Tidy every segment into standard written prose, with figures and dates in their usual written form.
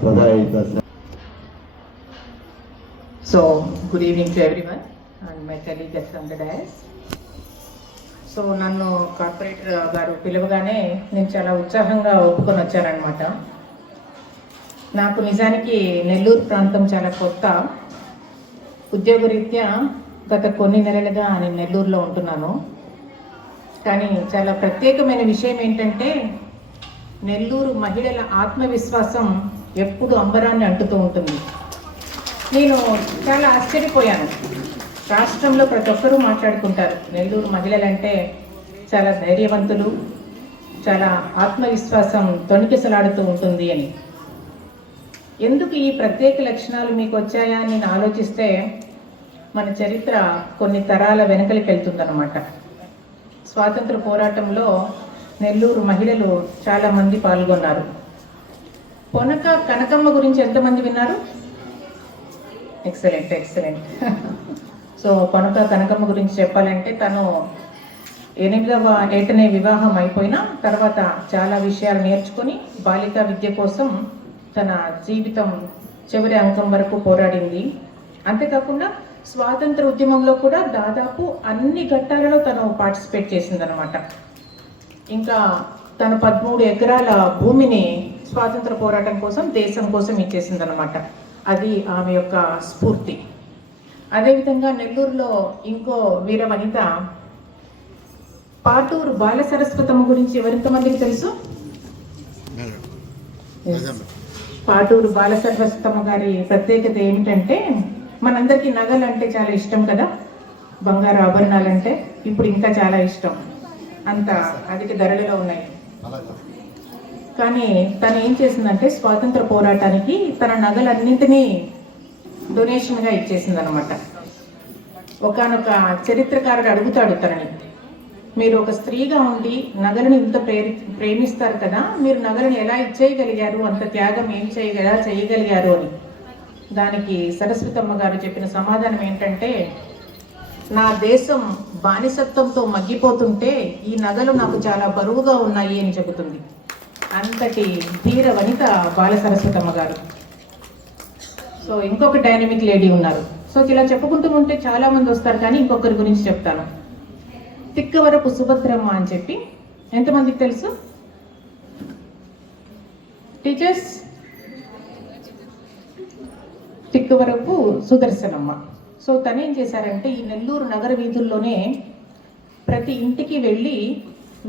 So, good evening to everyone and my colleagues on the dais. So నన్ను corporator గారు పిలవగానే నేను చాలా ఉత్సాహంగా ఒప్పుకొని వచ్చారనమాట. నాకు నిజానికి నెల్లూరు ప్రాంతం చాలా కొత్త. ఉద్యోగరీత్యా గత కొన్ని నెలలుగా నేను నెల్లూరులో ఉంటున్నాను. కానీ చాలా ప్రత్యేకమైన విషయం ఏంటంటే నెల్లూరు మహిళల ఆత్మవిశ్వాసం ఎప్పుడు అంబరాన్ని అంటుతూ ఉంటుంది. నేను చాలా ఆశ్చర్యపోయాను. రాష్ట్రంలో ప్రతి ఒక్కరూ మాట్లాడుకుంటారు నెల్లూరు మహిళలంటే చాలా ధైర్యవంతులు, చాలా ఆత్మవిశ్వాసం తొణికిసలాడుతూ ఉంటుంది అని. ఎందుకు ఈ ప్రత్యేక లక్షణాలు మీకు వచ్చాయా అని నేను ఆలోచిస్తే మన చరిత్ర కొన్ని తరాల వెనకలికి వెళ్తుందన్నమాట. స్వాతంత్ర పోరాటంలో నెల్లూరు మహిళలు చాలామంది పాల్గొన్నారు. పొనక కనకమ్మ గురించి ఎంతమంది విన్నారు? Excellent excellent. So Ponaka Kanakamma గురించి చెప్పాలంటే తను 8వ ఏటనే వివాహం అయిపోయినా తర్వాత చాలా విషయాలు నేర్చుకొని బాలికా విద్య కోసం తన జీవితం చివరి అంకం వరకు పోరాడింది. అంతేకాకుండా స్వాతంత్ర ఉద్యమంలో కూడా దాదాపు అన్ని ఘట్టాలలో తను పార్టిసిపేట్ చేసిందనమాట. ఇంకా తన 13 ఎకరాల భూమిని స్వాతంత్ర పోరాటం కోసం దేశం కోసం ఇచ్చేసిందనమాట. అది ఆమె యొక్క స్ఫూర్తి. అదేవిధంగా నెల్లూరులో ఇంకో వీర వనిత పాటూరు బాల సరస్వతమ్మ గురించి ఎవరింతమందికి తెలుసు? పాటూరు బాల సరస్వతమ్మ గారి ప్రత్యేకత ఏమిటంటే మనందరికీ నగలు అంటే చాలా ఇష్టం కదా, బంగారు ఆభరణాలంటే ఇప్పుడు ఇంకా చాలా ఇష్టం, అంత అధిక ధరలలో ఉన్నాయి. కానీ తను ఏం చేసిందంటే స్వాతంత్ర పోరాటానికి తన నగలన్నింటినీ డొనేషన్గా ఇచ్చేసిందనమాట. ఒకానొక చరిత్రకారుడు అడుగుతాడు తనని, మీరు ఒక స్త్రీగా ఉండి నగలను ఇంత ప్రేమిస్తారు కదా, మీరు నగలను ఎలా ఇచ్చేయగలిగారు, అంత త్యాగం ఎలా చేయగలిగారు అని. దానికి సరస్వతమ్మ గారు చెప్పిన సమాధానం ఏంటంటే, నా దేశం బానిసత్వంతో మగ్గిపోతుంటే ఈ నగలు నాకు చాలా బరువుగా ఉన్నాయి అని చెబుతుంది. అంతటి ధీర వనిత బాల సరస్వతమ్మ గారు. సో ఇంకొక డైనమిక్ లేడీ ఉన్నారు. సో ఇలా చెప్పుకుంటూ ఉంటే చాలా మంది వస్తారు, కానీ ఇంకొకరి గురించి చెప్తాను. తిక్కవరపు సుభద్రమ్మ అని చెప్పి ఎంతమందికి తెలుసు? టీచర్స్, తిక్కవరపు సుదర్శనమ్మ. సో తను ఏం చేశారంటే ఈ నెల్లూరు నగర వీధుల్లోనే ప్రతి ఇంటికి వెళ్ళి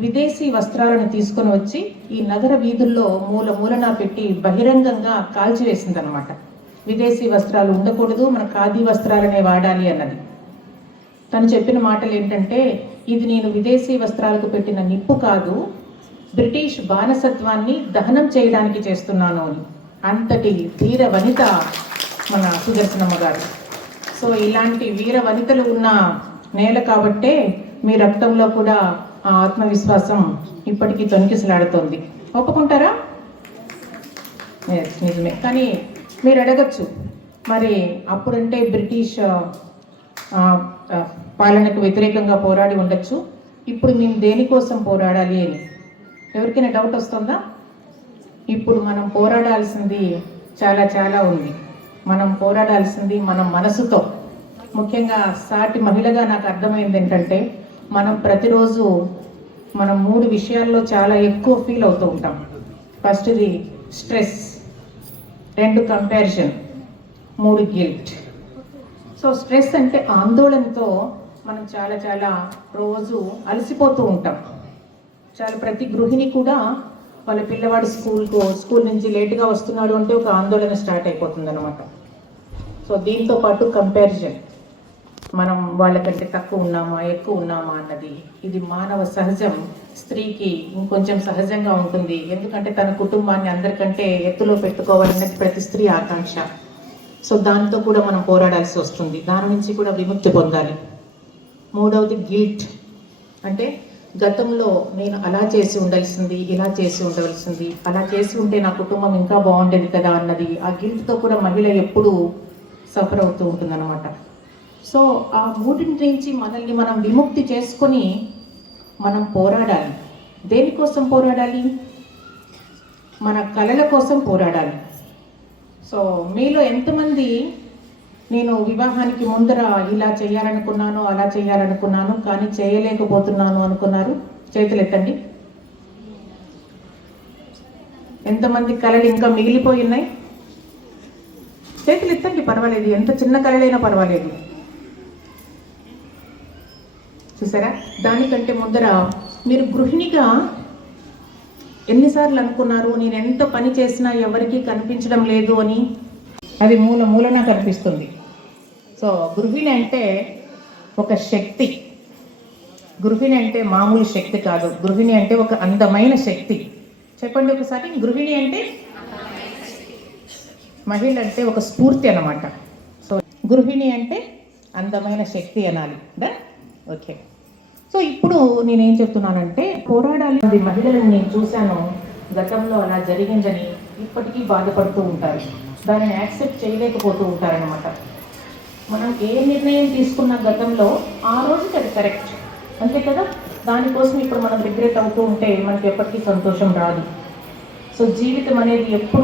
విదేశీ వస్త్రాలను తీసుకొని వచ్చి ఈ నగర వీధుల్లో మూలన పెట్టి బహిరంగంగా కాల్చివేసిందనమాట. విదేశీ వస్త్రాలు ఉండకూడదు, మన ఖాదీ వస్త్రాలనే వాడాలి అన్నది. తను చెప్పిన మాటలు ఏంటంటే, ఇది నేను విదేశీ వస్త్రాలకు పెట్టిన నిప్పు కాదు, బ్రిటిష్ బానిసత్వాన్ని దహనం చేయడానికి చేస్తున్నాను అని. అంతటి ధీర వనిత మన సుదర్శనమ్మ గారు. సో ఇలాంటి వీర వనితలు ఉన్న నేల కాబట్టే మీ రక్తంలో కూడా ఆ ఆత్మవిశ్వాసం ఇప్పటికీ తొణికిసలాడుతోంది. ఒప్పుకుంటారా? నిజమే. కానీ మీరు అడగచ్చు, మరి అప్పుడంటే బ్రిటిష్ పాలనకు వ్యతిరేకంగా పోరాడి ఉండొచ్చు, ఇప్పుడు మేము దేనికోసం పోరాడాలి అని ఎవరికైనా డౌట్ వస్తుందా? ఇప్పుడు మనం పోరాడాల్సింది చాలా చాలా ఉంది. మనం పోరాడాల్సింది మన మనసుతో. ముఖ్యంగా సాటి మహిళగా నాకు అర్థమైంది ఏంటంటే, మనం ప్రతిరోజు మనం 3 విషయాల్లో చాలా ఎక్కువ ఫీల్ అవుతూ ఉంటాం. ఫస్ట్ది stress, 2 comparison, 3 guilt. So stress అంటే ఆందోళనతో మనం చాలా చాలా రోజు అలసిపోతూ ఉంటాం. ప్రతి గృహిణి కూడా వాళ్ళ పిల్లవాడు స్కూల్ నుంచి లేటుగా వస్తున్నాడు అంటే ఒక ఆందోళన స్టార్ట్ అయిపోతుంది అనమాట. సో దీంతో పాటు కంపారిజన్, మనం వాళ్ళకంటే తక్కువ ఉన్నామా ఎక్కువ ఉన్నామా అన్నది. ఇది మానవ సహజం. స్త్రీకి ఇంకొంచెం సహజంగా ఉంటుంది, ఎందుకంటే తన కుటుంబాన్ని అందరికంటే ఎత్తులో పెట్టుకోవాలన్నది ప్రతి స్త్రీ ఆకాంక్ష. సో దాంతో కూడా మనం పోరాడాల్సి వస్తుంది, దాని నుంచి కూడా విముక్తి పొందాలి. 3వది గిల్ట్, అంటే గతంలో నేను అలా చేసి ఉండాల్సింది, ఇలా చేసి ఉండవలసింది, అలా చేసి ఉంటే నా కుటుంబం ఇంకా బాగుండేది కదా అన్నది. ఆ గిల్ట్తో కూడా మహిళ ఎప్పుడూ సఫర్ అవుతూ ఉంటుందన్నమాట. సో ఆ 3 నుంచి మనల్ని మనం విముక్తి చేసుకొని మనం పోరాడాలి. దేనికోసం పోరాడాలి? మన కళల కోసం పోరాడాలి. సో మీలో ఎంతమంది నేను వివాహానికి ముందర ఇలా చేయాలనుకున్నాను, అలా చేయాలనుకున్నాను, కానీ చేయలేకపోతున్నాను అనుకున్నారు? చేతులు ఎత్తండి. ఎంతమంది కళలు ఇంకా మిగిలిపోయి ఉన్నాయి? చేతులు ఎత్తండి, పర్వాలేదు, ఎంత చిన్న కళలైనా పర్వాలేదు. చూసారా? దానికంటే ముందర మీరు గృహిణిగా ఎన్నిసార్లు అనుకున్నారు, నేను ఎంత పని చేసినా ఎవరికీ కనిపించడం లేదు అని? అది మూలన కనిపిస్తుంది. సో గృహిణి అంటే ఒక శక్తి. గృహిణి అంటే మామూలు శక్తి కాదు. గృహిణి అంటే ఒక అందమైన శక్తి. చెప్పండి ఒకసారి. గృహిణి అంటే మహిళ అంటే ఒక స్ఫూర్తి అన్నమాట. సో గృహిణి అంటే అందమైన శక్తి అనాలి. ఓకే. సో ఇప్పుడు నేనేం చెప్తున్నానంటే, పోరాడాలి. మహిళలను నేను చూశాను, గతంలో అలా జరిగిందని ఇప్పటికీ బాధపడుతూ ఉంటారు, దానిని యాక్సెప్ట్ చేయలేకపోతూ ఉంటారనమాట. మనం ఏ నిర్ణయం తీసుకున్న గతంలో ఆ రోజుకి అది కరెక్ట్, అంతే కదా. దానికోసం ఇప్పుడు మనం రిగ్రెట్ అవుతూ ఉంటే మనకి ఎప్పటికీ సంతోషం రాదు. సో జీవితం అనేది ఎప్పుడు